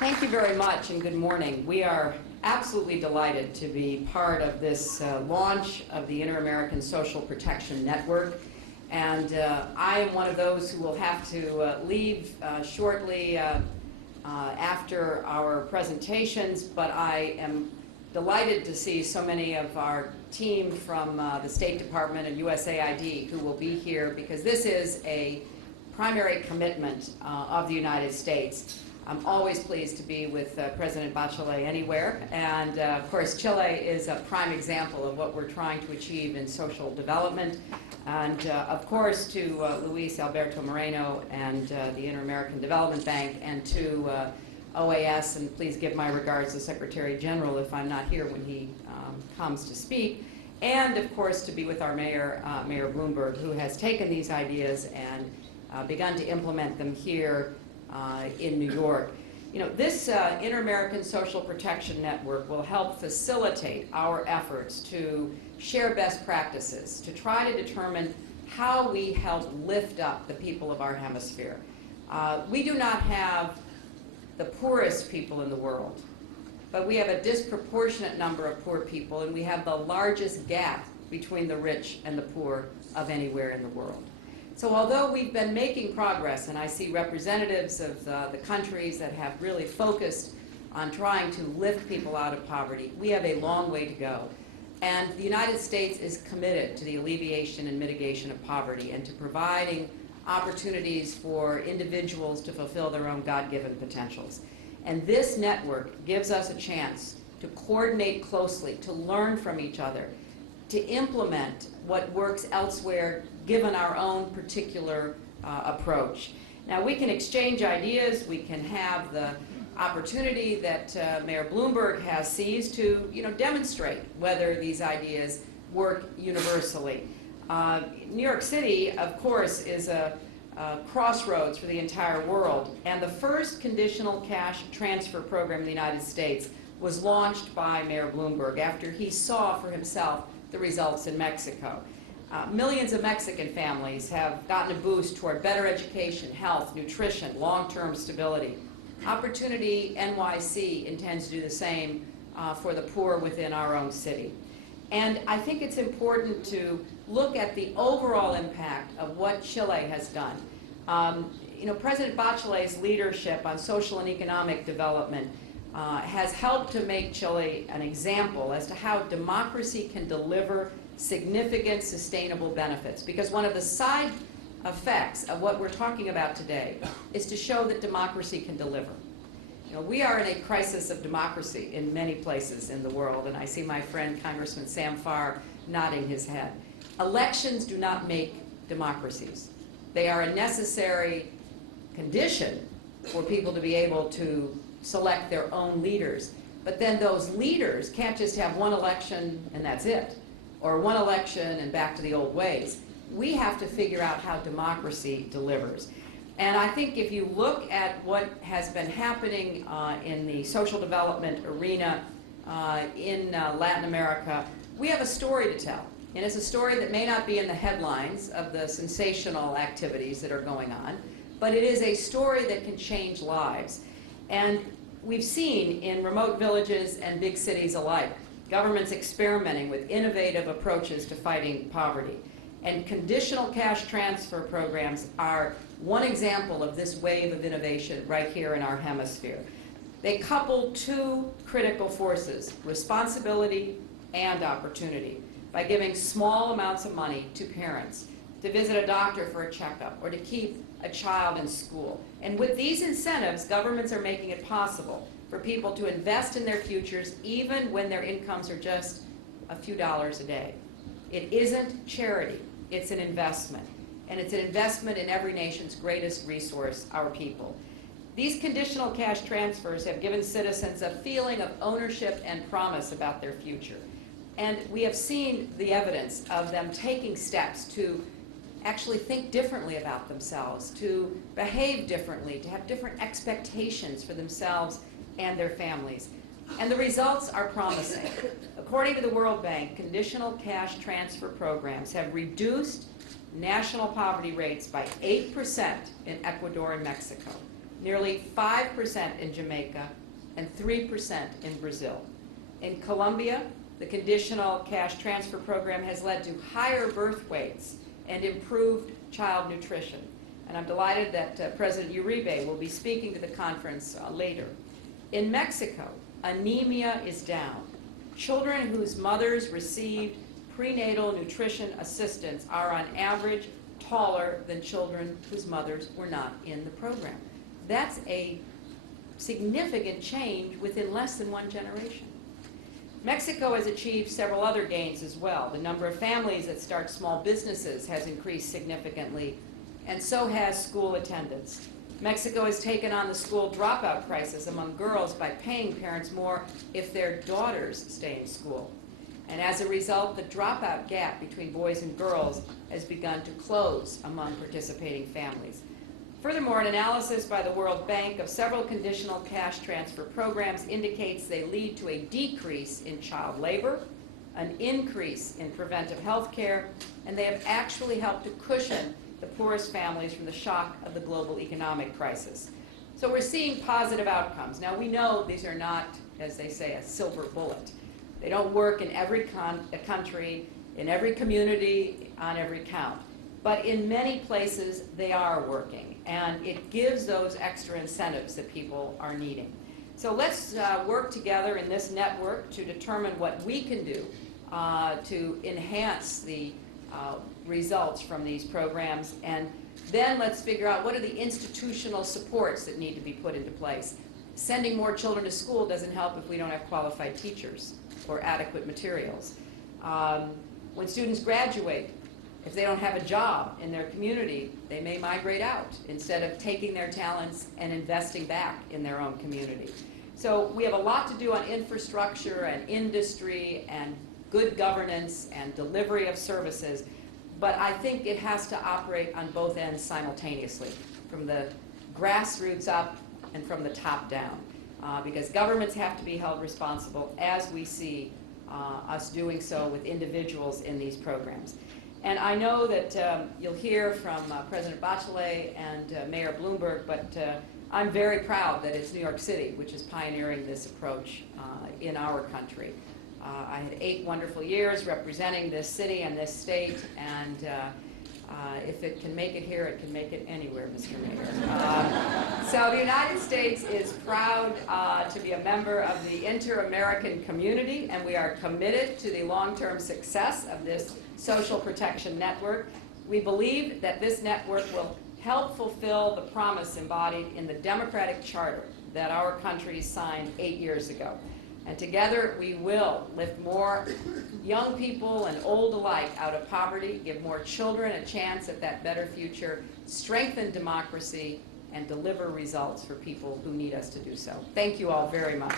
Thank you very much and good morning. We are absolutely delighted to be part of this launch of the Inter-American Social Protection Network. And I am one of those who will have to leave shortly after our presentations, but I am delighted to see so many of our team from the State Department and USAID who will be here, because this is a primary commitment of the United States. I'm always pleased to be with President Bachelet anywhere, and of course Chile is a prime example of what we're trying to achieve in social development. And of course to Luis Alberto Moreno and the Inter-American Development Bank, and to OAS, and please give my regards to Secretary General if I'm not here when he comes to speak, and of course to be with our Mayor, Mayor Bloomberg, who has taken these ideas and begun to implement them here in New York. You know, this Inter-American Social Protection Network will help facilitate our efforts to share best practices, to try to determine how we help lift up the people of our hemisphere. We do not have the poorest people in the world, but we have a disproportionate number of poor people, and we have the largest gap between the rich and the poor of anywhere in the world. So although we've been making progress, and I see representatives of the countries that have really focused on trying to lift people out of poverty, we have a long way to go. And the United States is committed to the alleviation and mitigation of poverty and to providing opportunities for individuals to fulfill their own God-given potentials. And this network gives us a chance to coordinate closely, to learn from each other, to implement what works elsewhere given our own particular approach. Now, we can exchange ideas, we can have the opportunity that Mayor Bloomberg has seized to demonstrate whether these ideas work universally. New York City, of course, is a crossroads for the entire world, and the first conditional cash transfer program in the United States was launched by Mayor Bloomberg after he saw for himself the results in Mexico. Millions of Mexican families have gotten a boost toward better education, health, nutrition, long-term stability. Opportunity NYC intends to do the same for the poor within our own city. And I think it's important to look at the overall impact of what Chile has done. President Bachelet's leadership on social and economic development has helped to make Chile an example as to how democracy can deliver significant sustainable benefits. Because one of the side effects of what we're talking about today is to show that democracy can deliver. We are in a crisis of democracy in many places in the world, and I see my friend Congressman Sam Farr nodding his head. Elections do not make democracies. They are a necessary condition for people to be able to select their own leaders. But then those leaders can't just have one election and that's it, or one election and back to the old ways. We have to figure out how democracy delivers. And I think if you look at what has been happening in the social development arena in Latin America, we have a story to tell. And it's a story that may not be in the headlines of the sensational activities that are going on, but it is a story that can change lives. And we've seen in remote villages and big cities alike, governments experimenting with innovative approaches to fighting poverty. And conditional cash transfer programs are one example of this wave of innovation right here in our hemisphere. They couple two critical forces, responsibility and opportunity, by giving small amounts of money to parents to visit a doctor for a checkup or to keep a child in school. And with these incentives, governments are making it possible for people to invest in their futures even when their incomes are just a few dollars a day. It isn't charity, it's an investment. And it's an investment in every nation's greatest resource, our people. These conditional cash transfers have given citizens a feeling of ownership and promise about their future. And we have seen the evidence of them taking steps to actually think differently about themselves, to behave differently, to have different expectations for themselves and their families. And the results are promising. According to the World Bank, conditional cash transfer programs have reduced national poverty rates by 8% in Ecuador and Mexico, nearly 5% in Jamaica, and 3% in Brazil. In Colombia, the conditional cash transfer program has led to higher birth weights and improved child nutrition. And I'm delighted that President Uribe will be speaking to the conference later. In Mexico, anemia is down. Children whose mothers received prenatal nutrition assistance are on average taller than children whose mothers were not in the program. That's a significant change within less than one generation. Mexico has achieved several other gains as well. The number of families that start small businesses has increased significantly, and so has school attendance. Mexico has taken on the school dropout crisis among girls by paying parents more if their daughters stay in school. And as a result, the dropout gap between boys and girls has begun to close among participating families. Furthermore, an analysis by the World Bank of several conditional cash transfer programs indicates they lead to a decrease in child labor, an increase in preventive health care, and they have actually helped to cushion the poorest families from the shock of the global economic crisis. So we're seeing positive outcomes. Now we know these are not, as they say, a silver bullet. They don't work in every country, in every community, on every count. But in many places, they are working, and it gives those extra incentives that people are needing. So let's work together in this network to determine what we can do to enhance the results from these programs, and then let's figure out what are the institutional supports that need to be put into place. Sending more children to school doesn't help if we don't have qualified teachers or adequate materials. When students graduate, if they don't have a job in their community, they may migrate out instead of taking their talents and investing back in their own community. So we have a lot to do on infrastructure and industry and good governance and delivery of services, but I think it has to operate on both ends simultaneously, from the grassroots up and from the top down, because governments have to be held responsible, as we see us doing so with individuals in these programs. And I know that you'll hear from President Bachelet and Mayor Bloomberg, but I'm very proud that it's New York City which is pioneering this approach in our country. I had 8 wonderful years representing this city and this state, and if it can make it here, it can make it anywhere, Mr. Mayor. So the United States is proud to be a member of the Inter-American Community, and we are committed to the long-term success of this social protection network. We believe that this network will help fulfill the promise embodied in the democratic charter that our country signed 8 years ago. And together we will lift more young people and old alike out of poverty, give more children a chance at that better future, strengthen democracy, and deliver results for people who need us to do so. Thank you all very much.